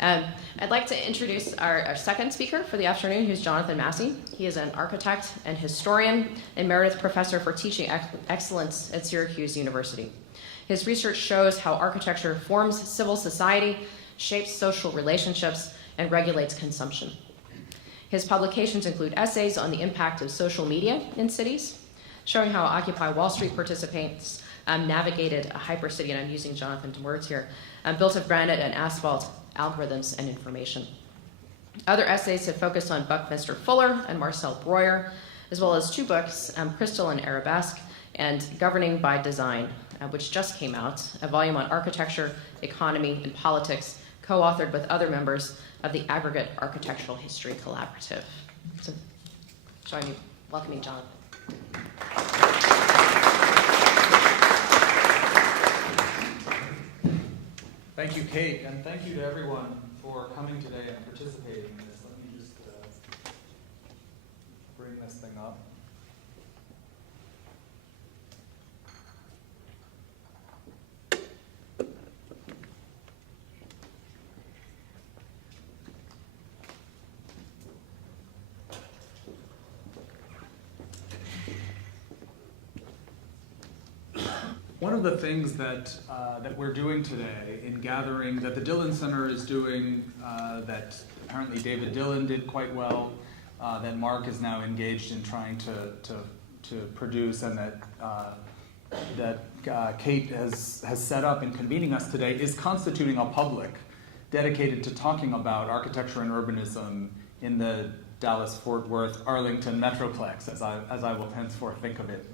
I'd like to introduce our second speaker for the afternoon, who's Jonathan Massey. He is an architect and historian and Meredith Professor for Teaching Excellence at Syracuse University. His research shows how architecture forms civil society, shapes social relationships, and regulates consumption. His publications include essays on the impact of social media in cities, showing how Occupy Wall Street participants navigated a hypercity, and I'm using Jonathan's words here, built of granite and asphalt, algorithms, and information. Other essays have focused on Buckminster Fuller and Marcel Breuer, as well as two books, Crystal and Arabesque, and Governing by Design, which just came out, a volume on architecture, economy, and politics, co-authored with other members of the Aggregate Architectural History Collaborative. So join me welcoming Jonathan. Thank you, Kate, and thank you to everyone for coming today and participating in this. Let me just bring this thing up. One of the things that we're doing today in gathering, that the Dillon Center is doing, that apparently David Dillon did quite well, that Mark is now engaged in trying to produce, and that Kate has set up in convening us today, is constituting a public dedicated to talking about architecture and urbanism in the Dallas-Fort Worth, Arlington Metroplex, as I will henceforth think of it.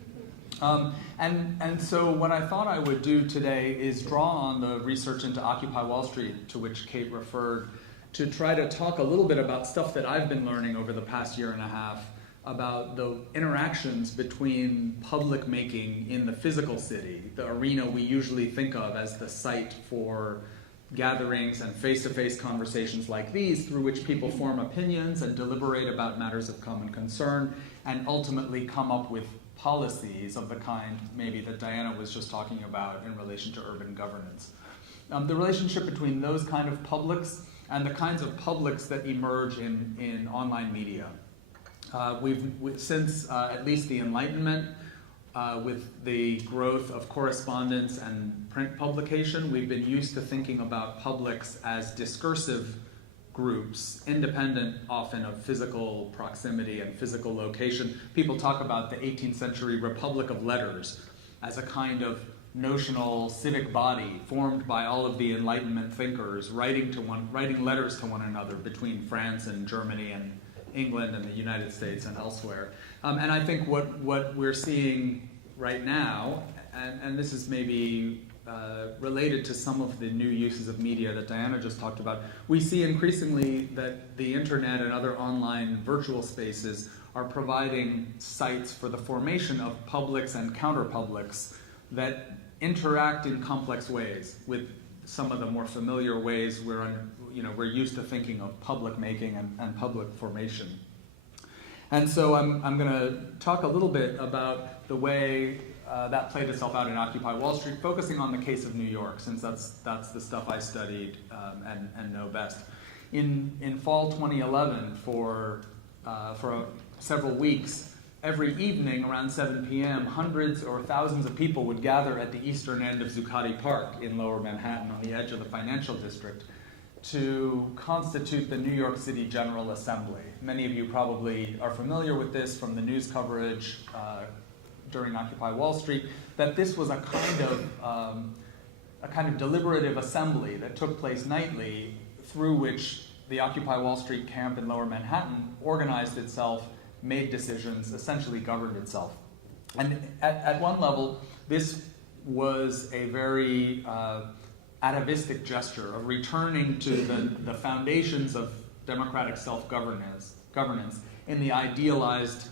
And so what I thought I would do today is draw on the research into Occupy Wall Street, to which Kate referred, to try to talk a little bit about stuff that I've been learning over the past year and a half about the interactions between public making in the physical city, the arena we usually think of as the site for gatherings and face-to-face conversations like these, through which people form opinions and deliberate about matters of common concern and ultimately come up with policies of the kind maybe that Diana was just talking about in relation to urban governance. The relationship between those kind of publics and the kinds of publics that emerge in online media. Since at least the Enlightenment, with the growth of correspondence and print publication, we've been used to thinking about publics as discursive groups, independent often of physical proximity and physical location. People talk about the 18th century Republic of Letters as a kind of notional civic body formed by all of the Enlightenment thinkers writing letters to one another between France and Germany and England and the United States and elsewhere. And I think what we're seeing right now, and this is maybe related to some of the new uses of media that Diana just talked about, we see increasingly that the internet and other online virtual spaces are providing sites for the formation of publics and counterpublics that interact in complex ways with some of the more familiar ways we're used to thinking of public making and public formation. And so I'm going to talk a little bit about the way that played itself out in Occupy Wall Street, focusing on the case of New York, since that's the stuff I studied and know best. In fall 2011, for several weeks, every evening around 7 p.m., hundreds or thousands of people would gather at the eastern end of Zuccotti Park in Lower Manhattan on the edge of the financial district to constitute the New York City General Assembly. Many of you probably are familiar with this from the news coverage during Occupy Wall Street, that this was a kind of deliberative assembly that took place nightly, through which the Occupy Wall Street camp in Lower Manhattan organized itself, made decisions, essentially governed itself. And at one level, this was a very atavistic gesture of returning to the foundations of democratic self-governance in the idealized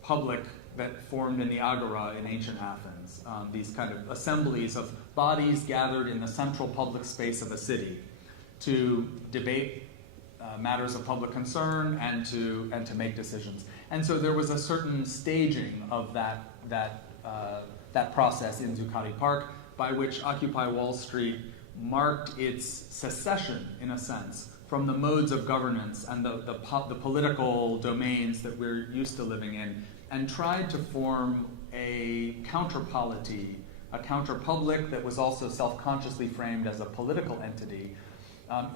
public that formed in the Agora in ancient Athens. These kind of assemblies of bodies gathered in the central public space of a city to debate matters of public concern and to make decisions. And so there was a certain staging of that process in Zuccotti Park, by which Occupy Wall Street marked its secession, in a sense, from the modes of governance and the political domains that we're used to living in, and tried to form a counterpolity, a counterpublic that was also self-consciously framed as a political entity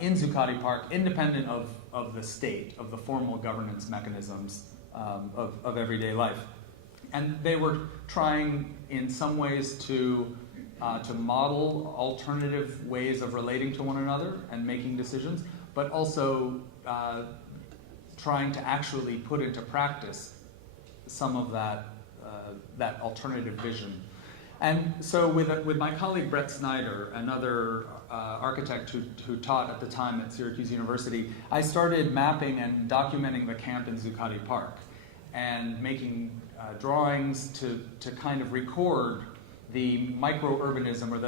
in Zuccotti Park, independent of the state, of the formal governance mechanisms of everyday life. And they were trying, in some ways, to model alternative ways of relating to one another and making decisions, but also trying to actually put into practice some of that alternative vision. And so with my colleague Brett Snyder, another architect who taught at the time at Syracuse University, I started mapping and documenting the camp in Zuccotti Park and making drawings to kind of record the micro-urbanism, or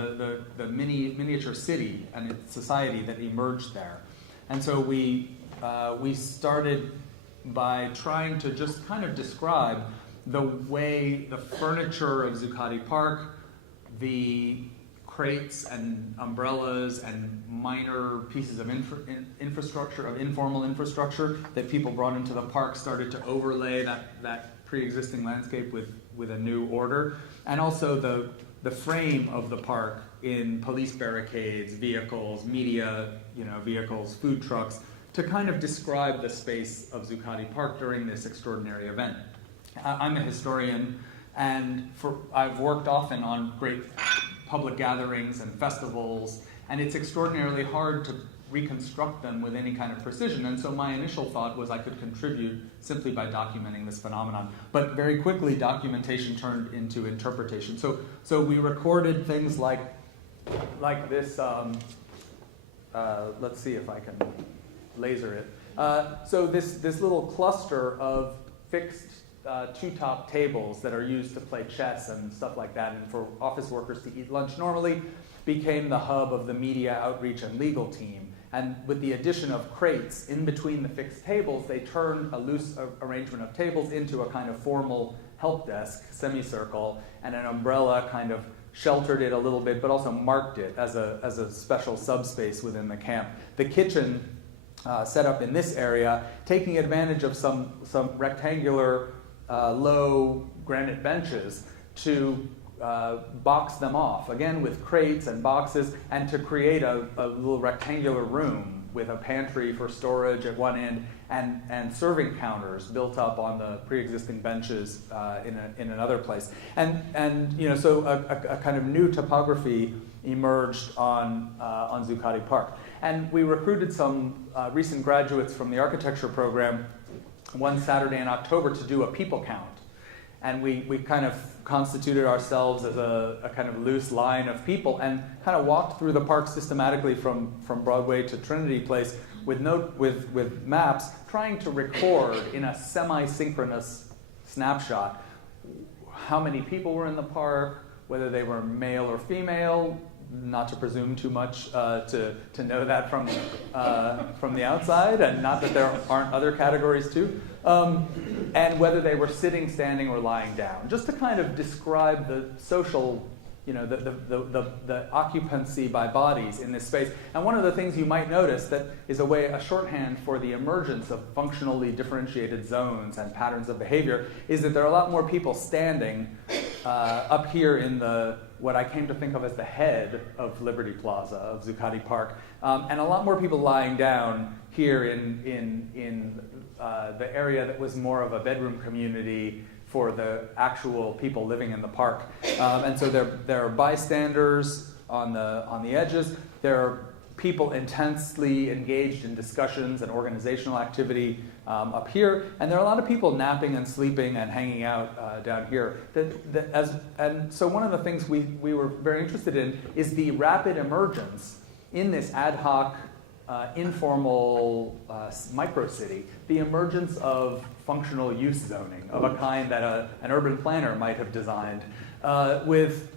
the miniature city and its society that emerged there. And so we started by trying to just kind of describe the way the furniture of Zuccotti Park, the crates and umbrellas and minor pieces of infrastructure, of informal infrastructure that people brought into the park, started to overlay that pre-existing landscape with a new order. And also the frame of the park in police barricades, vehicles, media, vehicles, food trucks, to kind of describe the space of Zuccotti Park during this extraordinary event. I'm a historian, and I've worked often on great public gatherings and festivals, and it's extraordinarily hard to reconstruct them with any kind of precision. And so my initial thought was I could contribute simply by documenting this phenomenon. But very quickly, documentation turned into interpretation. So we recorded things like this. Let's see if I can laser it. So this little cluster of fixed two-top tables that are used to play chess and stuff like that, and for office workers to eat lunch normally, became the hub of the media outreach and legal team. And with the addition of crates in between the fixed tables, they turned a loose arrangement of tables into a kind of formal help desk, semicircle, and an umbrella kind of sheltered it a little bit, but also marked it as a special subspace within the camp. The kitchen set up in this area, taking advantage of some rectangular low granite benches to box them off, again with crates and boxes, and to create a little rectangular room with a pantry for storage at one end and serving counters built up on the pre-existing benches in another place. And so a kind of new topography emerged on Zuccotti Park. And we recruited some recent graduates from the architecture program one Saturday in October to do a people count. And we kind of constituted ourselves as a kind of loose line of people and kind of walked through the park systematically from Broadway to Trinity Place with maps, trying to record in a semi-synchronous snapshot how many people were in the park, whether they were male or female, not to presume too much to know that from the outside, and not that there aren't other categories too, and whether they were sitting, standing, or lying down, just to kind of describe the social, the occupancy by bodies in this space. And one of the things you might notice that is a shorthand for the emergence of functionally differentiated zones and patterns of behavior is that there are a lot more people standing up here in what I came to think of as the head of Liberty Plaza, of Zuccotti Park, and a lot more people lying down here in the area that was more of a bedroom community for the actual people living in the park. And so there are bystanders on the edges. There are people intensely engaged in discussions and organizational activity up here, and there are a lot of people napping and sleeping and hanging out down here. And so one of the things we were very interested in is the rapid emergence in this ad hoc, informal microcity, the emergence of functional use zoning of a kind that an urban planner might have designed, with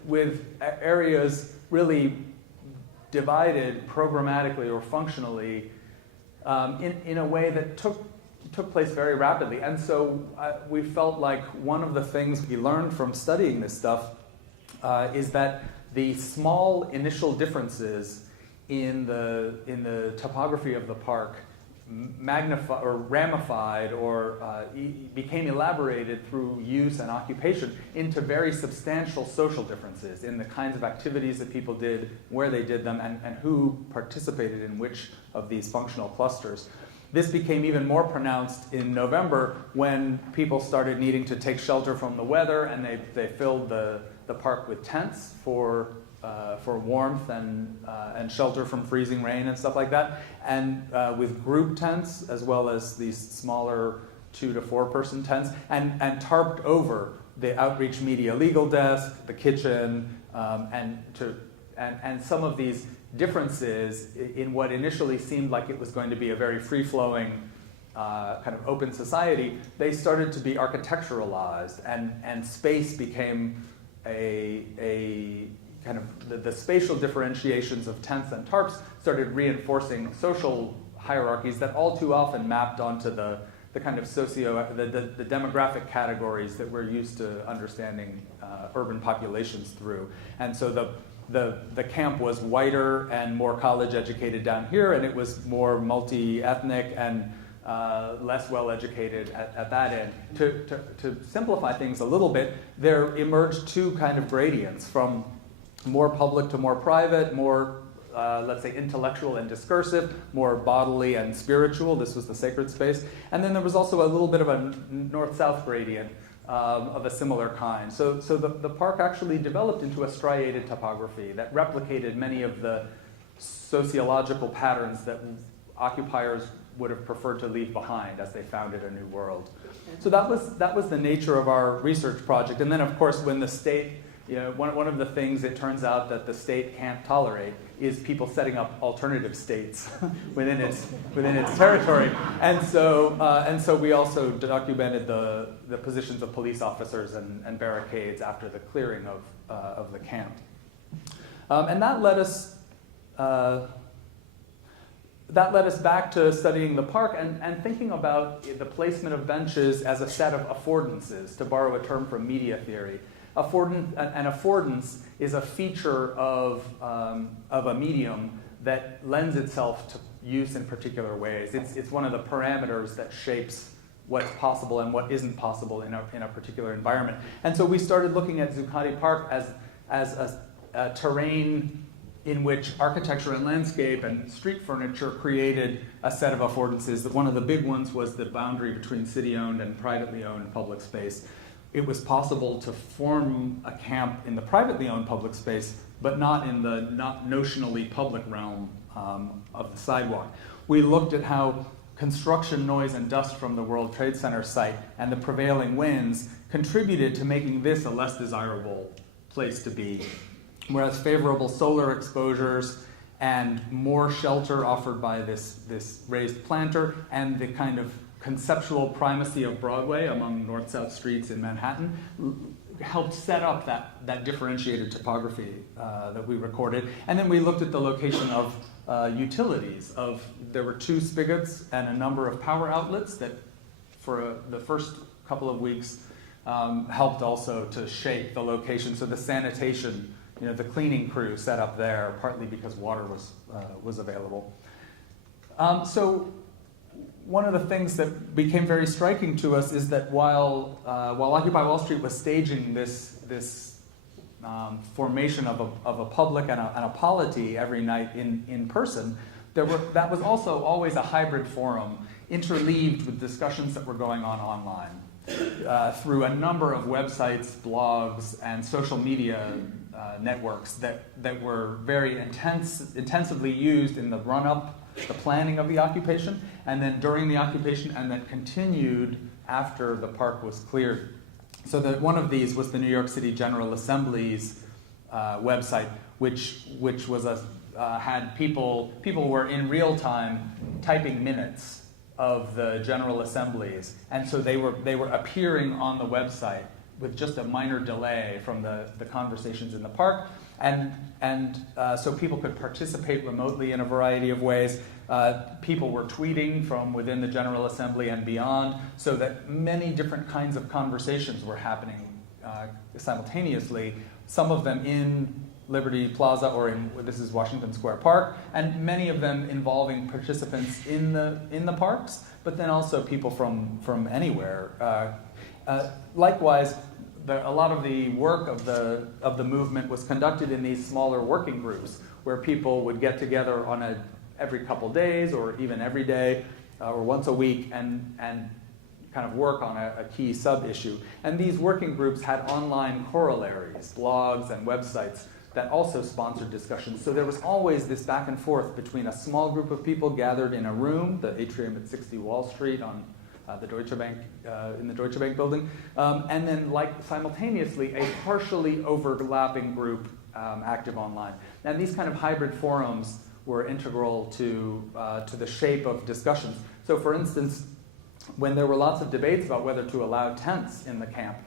areas really divided programmatically or functionally in a way that took place very rapidly. And so we felt like one of the things we learned from studying this stuff is that the small initial differences in the topography of the park magnified or ramified or became elaborated through use and occupation into very substantial social differences in the kinds of activities that people did, where they did them, and who participated in which of these functional clusters. This became even more pronounced in November when people started needing to take shelter from the weather, and they filled the park with tents for warmth and shelter from freezing rain and stuff like that, and with group tents as well as these smaller 2 to 4 person tents, and tarped over the outreach media legal desk, the kitchen, and some of these differences in what initially seemed like it was going to be a very free-flowing kind of open society. They started to be architecturalized, and space became a kind of the spatial differentiations of tents and tarps started reinforcing social hierarchies that all too often mapped onto the kind of the demographic categories that we're used to understanding urban populations through. And so the camp was whiter and more college educated down here, and it was more multi-ethnic and less well educated at that end. To simplify things a little bit, there emerged 2 kind of gradients, from more public to more private, more, let's say, intellectual and discursive, more bodily and spiritual. This was the sacred space. And then there was also a little bit of a north-south gradient of a similar kind. So the park actually developed into a striated topography that replicated many of the sociological patterns that occupiers would have preferred to leave behind as they founded a new world. So that was the nature of our research project. And then, of course, when the state, one of the things it turns out that the state can't tolerate is people setting up alternative states within its territory. And so we also documented the positions of police officers and barricades after the clearing of the camp. And that led us back to studying the park and thinking about the placement of benches as a set of affordances, to borrow a term from media theory. An affordance is a feature of a medium that lends itself to use in particular ways. It's one of the parameters that shapes what's possible and what isn't possible in a particular environment. And so we started looking at Zuccotti Park as a terrain in which architecture and landscape and street furniture created a set of affordances. One of the big ones was the boundary between city-owned and privately owned public space. It was possible to form a camp in the privately owned public space, but not in the not notionally public realm of the sidewalk. We looked at how construction noise and dust from the World Trade Center site and the prevailing winds contributed to making this a less desirable place to be, whereas favorable solar exposures and more shelter offered by this raised planter and the kind of conceptual primacy of Broadway among north-south streets in Manhattan helped set up that differentiated topography that we recorded. And then we looked at the location of utilities. There were 2 spigots and a number of power outlets that for the first couple of weeks helped also to shape the location. So the sanitation, the cleaning crew set up there, partly because water was available. So one of the things that became very striking to us is that while Occupy Wall Street was staging this formation of a public and a polity every night in person, that was also always a hybrid forum interleaved with discussions that were going on online through a number of websites, blogs, and social media networks that were very intensively used in the run-up, the planning of the occupation, and then during the occupation, and then continued after the park was cleared. So that one of these was the New York City General Assembly's website, which was had people were in real time typing minutes of the General Assemblies, and so they were appearing on the website with just a minor delay from the conversations in the park. And so people could participate remotely in a variety of ways. People were tweeting from within the General Assembly and beyond, so that many different kinds of conversations were happening simultaneously, some of them in Liberty Plaza, or this is Washington Square Park, and many of them involving participants in the parks, but then also people from anywhere. Likewise, a lot of the work of the movement was conducted in these smaller working groups, where people would get together on every couple days, or even every day, or once a week, and kind of work on a key sub-issue. And these working groups had online corollaries, blogs and websites that also sponsored discussions. So there was always this back and forth between a small group of people gathered in a room, the atrium at 60 Wall Street on the Deutsche Bank, in the Deutsche Bank building, and then simultaneously a partially overlapping group active online. And these kind of hybrid forums were integral to the shape of discussions. So for instance, when there were lots of debates about whether to allow tents in the camp,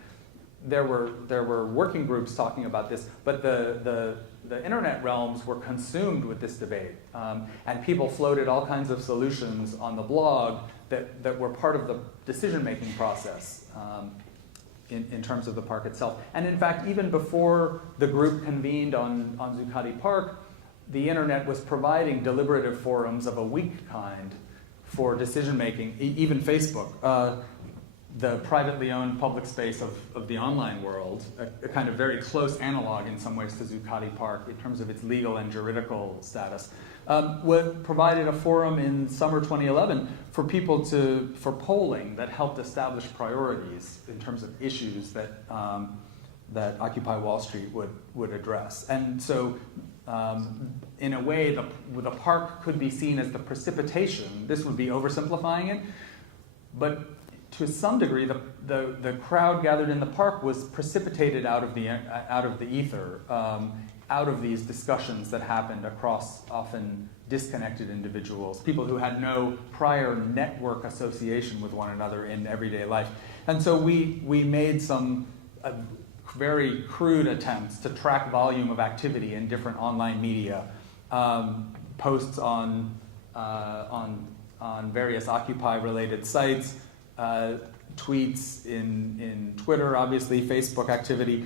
there were working groups talking about this, but the internet realms were consumed with this debate, and people floated all kinds of solutions on the blog that were part of the decision-making process in terms of the park itself. And in fact, even before the group convened on Zuccotti Park, the internet was providing deliberative forums of a weak kind for decision-making, even Facebook. The privately owned public space of the online world, a kind of very close analog in some ways to Zuccotti Park in terms of its legal and juridical status, provided a forum in summer 2011 for people for polling that helped establish priorities in terms of issues that Occupy Wall Street would address. And so in a way, the park could be seen as the precipitation. This would be oversimplifying it, but to some degree, the crowd gathered in the park was precipitated out of the ether, out of these discussions that happened across often disconnected individuals, people who had no prior network association with one another in everyday life. And so we made some very crude attempts to track volume of activity in different online media, posts on various Occupy-related sites, tweets in Twitter, obviously, Facebook activity.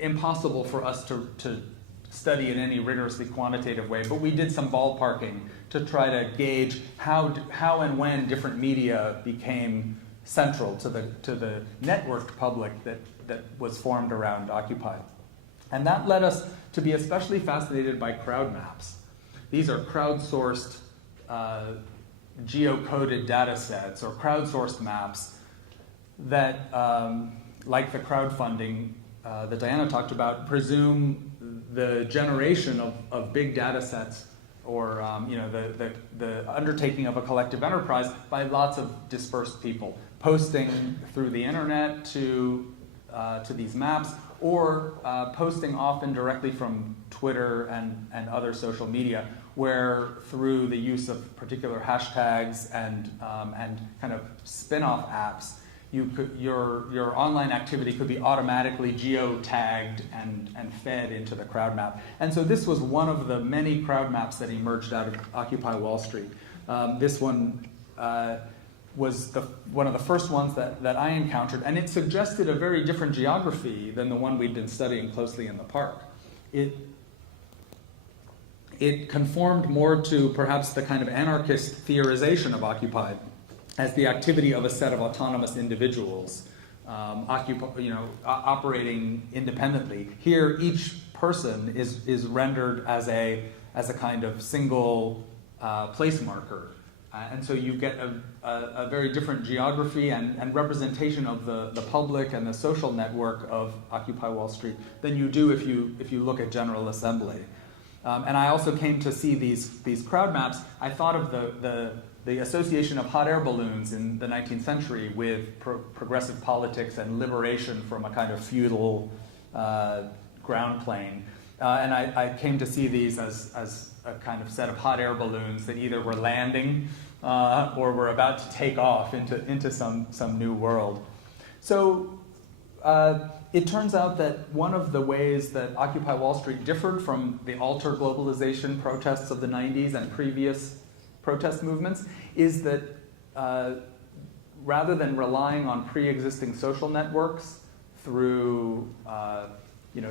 Impossible for us to study in any rigorously quantitative way, but we did some ballparking to try to gauge how and when different media became central to the networked public that was formed around Occupy. And that led us to be especially fascinated by crowd maps. These are crowdsourced geocoded data sets or crowdsourced maps that, like the crowdfunding that Diana talked about, presume the generation of big data sets or the undertaking of a collective enterprise by lots of dispersed people, posting through the internet to these maps, or posting often directly from Twitter and other social media, where through the use of particular hashtags and kind of spin-off apps, your online activity could be automatically geotagged and fed into the crowd map. And so this was one of the many crowd maps that emerged out of Occupy Wall Street. This one was one of the first ones that I encountered, and it suggested a very different geography than the one we'd been studying closely in the park. It conformed more to perhaps the kind of anarchist theorization of Occupy as the activity of a set of autonomous individuals operating independently. Here, each person is rendered as a kind of single place marker. And so you get a very different geography and representation of the public and the social network of Occupy Wall Street than you do if you look at General Assembly. And I also came to see these crowd maps. I thought of the association of hot air balloons in the 19th century with progressive politics and liberation from a kind of feudal ground plane. And I came to see these as a kind of set of hot air balloons that either were landing or were about to take off into some new world. So it turns out that one of the ways that Occupy Wall Street differed from the alter globalization protests of the 90s and previous protest movements is that rather than relying on pre-existing social networks through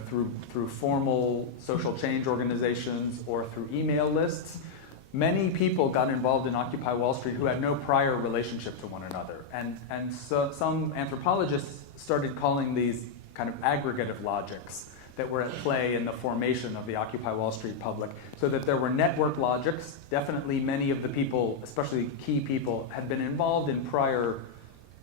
through formal social change organizations or through email lists. Many people got involved in Occupy Wall Street who had no prior relationship to one another. And so some anthropologists started calling these kind of aggregative logics that were at play in the formation of the Occupy Wall Street public, so that there were network logics. Definitely many of the people, especially key people, had been involved in prior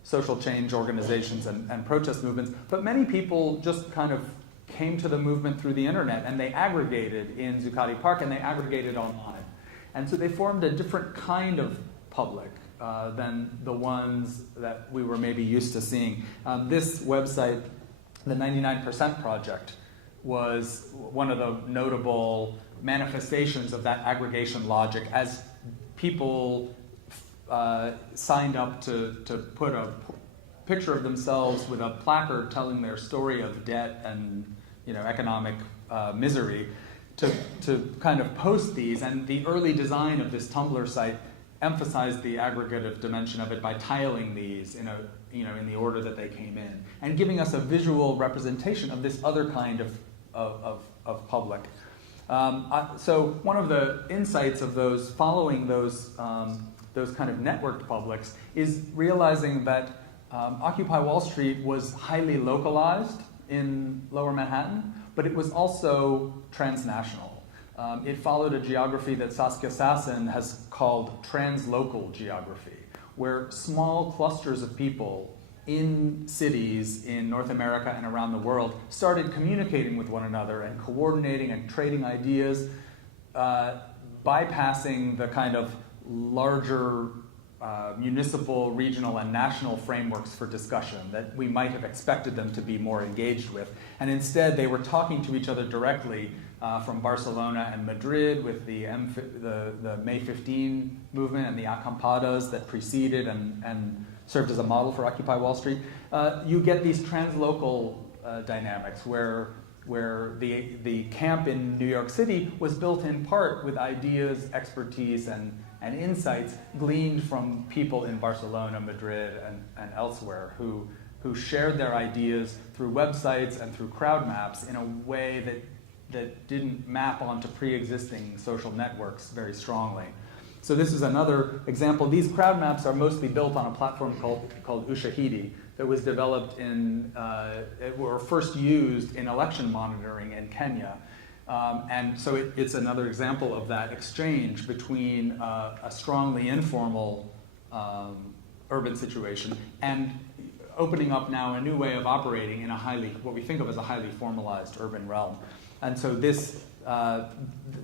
social change organizations and protest movements, but many people just kind of came to the movement through the internet, and they aggregated in Zuccotti Park, and they aggregated online. And so they formed a different kind of public than the ones that we were maybe used to seeing. This website, the 99% Project, was one of the notable manifestations of that aggregation logic as people signed up to put a picture of themselves with a placard telling their story of debt and economic misery to kind of post these. And the early design of this Tumblr site emphasized the aggregative dimension of it by tiling these in the order that they came in, and giving us a visual representation of this other kind of public. So one of the insights of those following those kind of networked publics is realizing that Occupy Wall Street was highly localized in Lower Manhattan, but it was also transnational. It followed a geography that Saskia Sassen has called translocal geography, where small clusters of people in cities in North America and around the world started communicating with one another and coordinating and trading ideas, bypassing the kind of larger municipal, regional, and national frameworks for discussion that we might have expected them to be more engaged with. And instead, they were talking to each other directly from Barcelona and Madrid with the May 15 movement and the acampadas that preceded and served as a model for Occupy Wall Street. You get these translocal dynamics where the camp in New York City was built in part with ideas, expertise, and insights gleaned from people in Barcelona, Madrid, and elsewhere who shared their ideas through websites and through crowd maps in a way that didn't map onto pre-existing social networks very strongly. So this is another example. These crowd maps are mostly built on a platform called Ushahidi that was developed were first used in election monitoring in Kenya. And so it's another example of that exchange between a strongly informal urban situation and opening up now a new way of operating in what we think of as a highly formalized urban realm. And so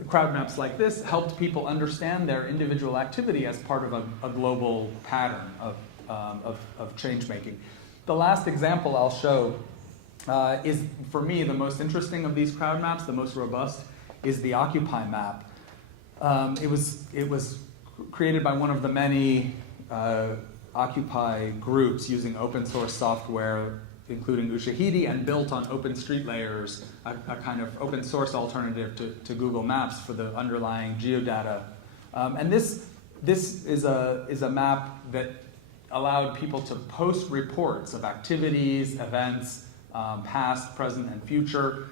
crowd maps like this helped people understand their individual activity as part of a global pattern of change making. The last example I'll show is, for me, the most interesting of these crowd maps, the most robust, is the Occupy map. It was created by one of the many Occupy groups using open source software, including Ushahidi, and built on OpenStreetLayers, a kind of open source alternative to Google Maps for the underlying geodata. And this is a map that allowed people to post reports of activities, events, past, present, and future,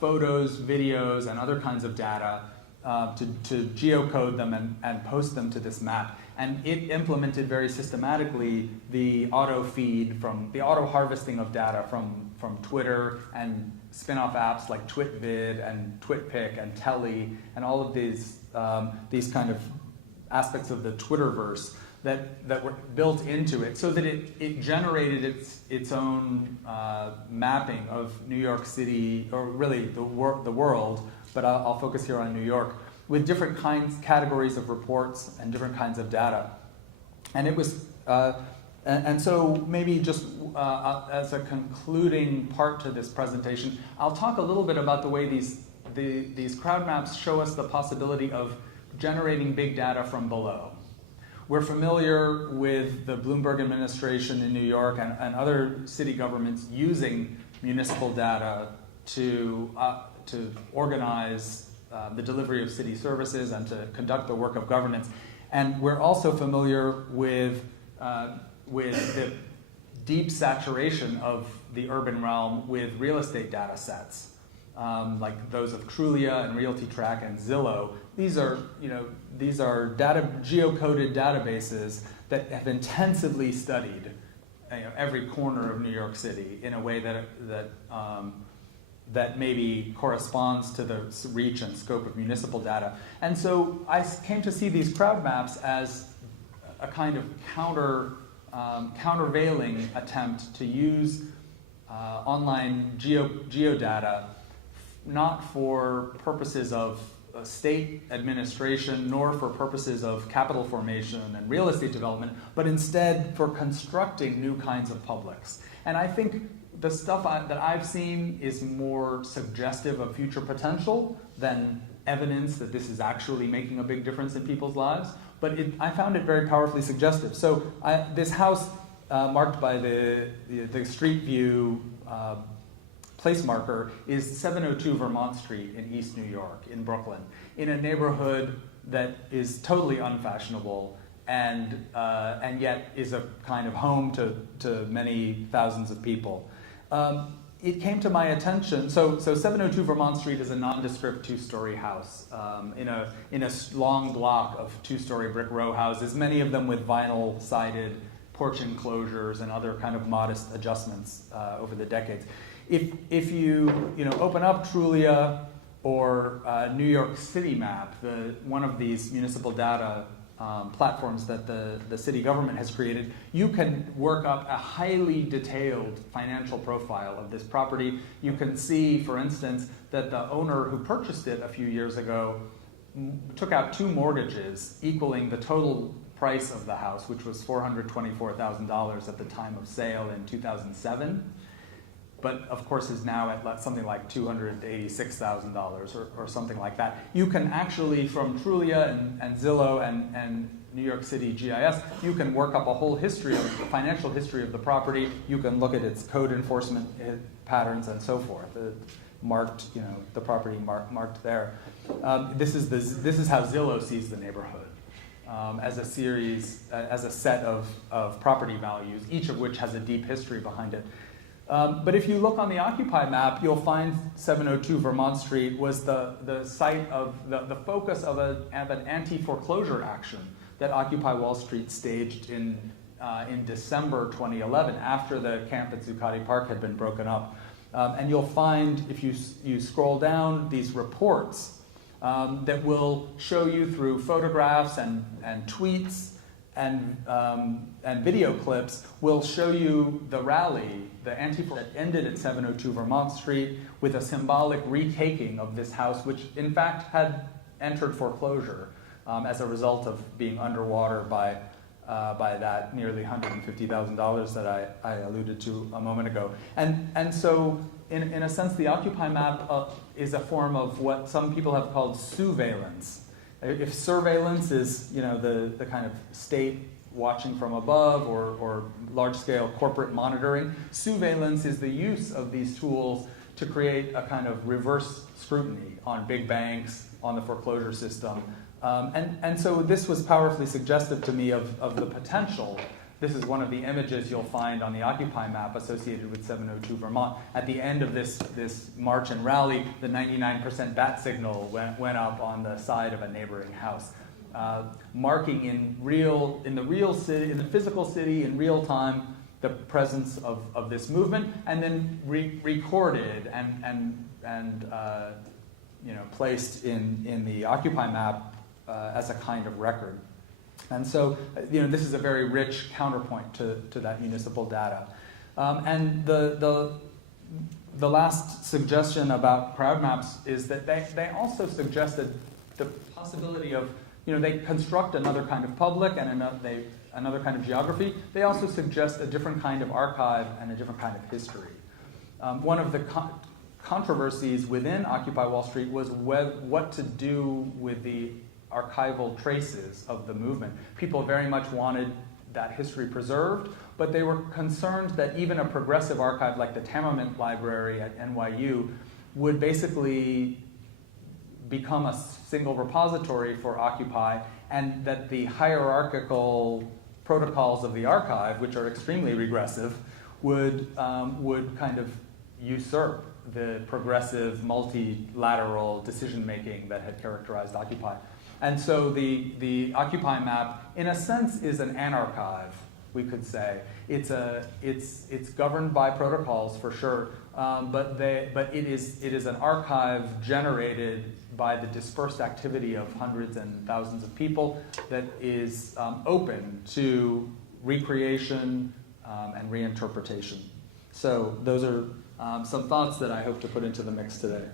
photos, videos, and other kinds of data, to geocode them and post them to this map. And it implemented very systematically the auto harvesting of data from Twitter and spin-off apps like TwitVid and TwitPic and Telly and all of these kind of aspects of the Twitterverse that were built into it, so that it generated its own mapping of New York City, or really the world, but I'll focus here on New York, with different categories of reports and different kinds of data. And it was, and so maybe just as a concluding part to this presentation, I'll talk a little bit about the way these crowd maps show us the possibility of generating big data from below. We're familiar with the Bloomberg administration in New York and other city governments using municipal data to organize the delivery of city services and to conduct the work of governance. And we're also familiar with deep saturation of the urban realm with real estate data sets, like those of Trulia and RealtyTrack and Zillow. These are geocoded databases that have intensively studied every corner of New York City in a way that maybe corresponds to the reach and scope of municipal data. And so I came to see these crowd maps as a kind of countervailing attempt to use online geodata not for purposes of state administration nor for purposes of capital formation and real estate development, but instead for constructing new kinds of publics. And I think the stuff that I've seen is more suggestive of future potential than evidence that this is actually making a big difference in people's lives. But I found it very powerfully suggestive. So this house marked by the street view place marker is 702 Vermont Street in East New York, in Brooklyn, in a neighborhood that is totally unfashionable and yet is a kind of home to many thousands of people. It came to my attention, so 702 Vermont Street is a nondescript two-story house in a long block of two-story brick row houses, many of them with vinyl-sided porch enclosures and other kind of modest adjustments over the decades. If you open up Trulia or New York City Map, one of these municipal data platforms that the city government has created, you can work up a highly detailed financial profile of this property. You can see, for instance, that the owner who purchased it a few years ago took out 2 mortgages equaling the total price of the house, which was $424,000 at the time of sale in 2007. But of course is now at something like $286,000 or something like that. You can actually, from Trulia and Zillow and New York City GIS, you can work up a whole financial history of the property. You can look at its code enforcement patterns and so forth. Marked, the property marked there. This is how Zillow sees the neighborhood. As a set of property values, each of which has a deep history behind it. But if you look on the Occupy map, you'll find 702 Vermont Street was the site of the focus of an anti-foreclosure action that Occupy Wall Street staged in December 2011, after the camp at Zuccotti Park had been broken up. And you'll find, if you scroll down, these reports that will show you through photographs and tweets and video clips will show you the rally, the that ended at 702 Vermont Street with a symbolic retaking of this house, which in fact had entered foreclosure as a result of being underwater by that nearly $150,000 that I alluded to a moment ago. And so in a sense, the Occupy map is a form of what some people have called surveillance. If surveillance is, the kind of state watching from above or large-scale corporate monitoring, surveillance is the use of these tools to create a kind of reverse scrutiny on big banks, on the foreclosure system. And so this was powerfully suggestive to me of the potential. This is one of the images you'll find on the Occupy map associated with 702 Vermont. At the end of this march and rally, the 99% bat signal went up on the side of a neighboring house, marking in the real city, in the physical city, in real time, the presence of this movement, and then recorded and placed in the Occupy map as a kind of record. And so, this is a very rich counterpoint to that municipal data. And the last suggestion about crowd maps is that they also suggested the possibility of, they construct another kind of public and another kind of geography. They also suggest a different kind of archive and a different kind of history. One of the controversies within Occupy Wall Street was what to do with the archival traces of the movement. People very much wanted that history preserved, but they were concerned that even a progressive archive like the Tammerman Library at NYU would basically become a single repository for Occupy, and that the hierarchical protocols of the archive, which are extremely regressive, would kind of usurp the progressive, multilateral decision-making that had characterized Occupy. And so the Occupy map, in a sense, is an anarchive, we could say. It's governed by protocols for sure, but it is an archive generated by the dispersed activity of hundreds and thousands of people that is open to recreation and reinterpretation. So those are some thoughts that I hope to put into the mix today.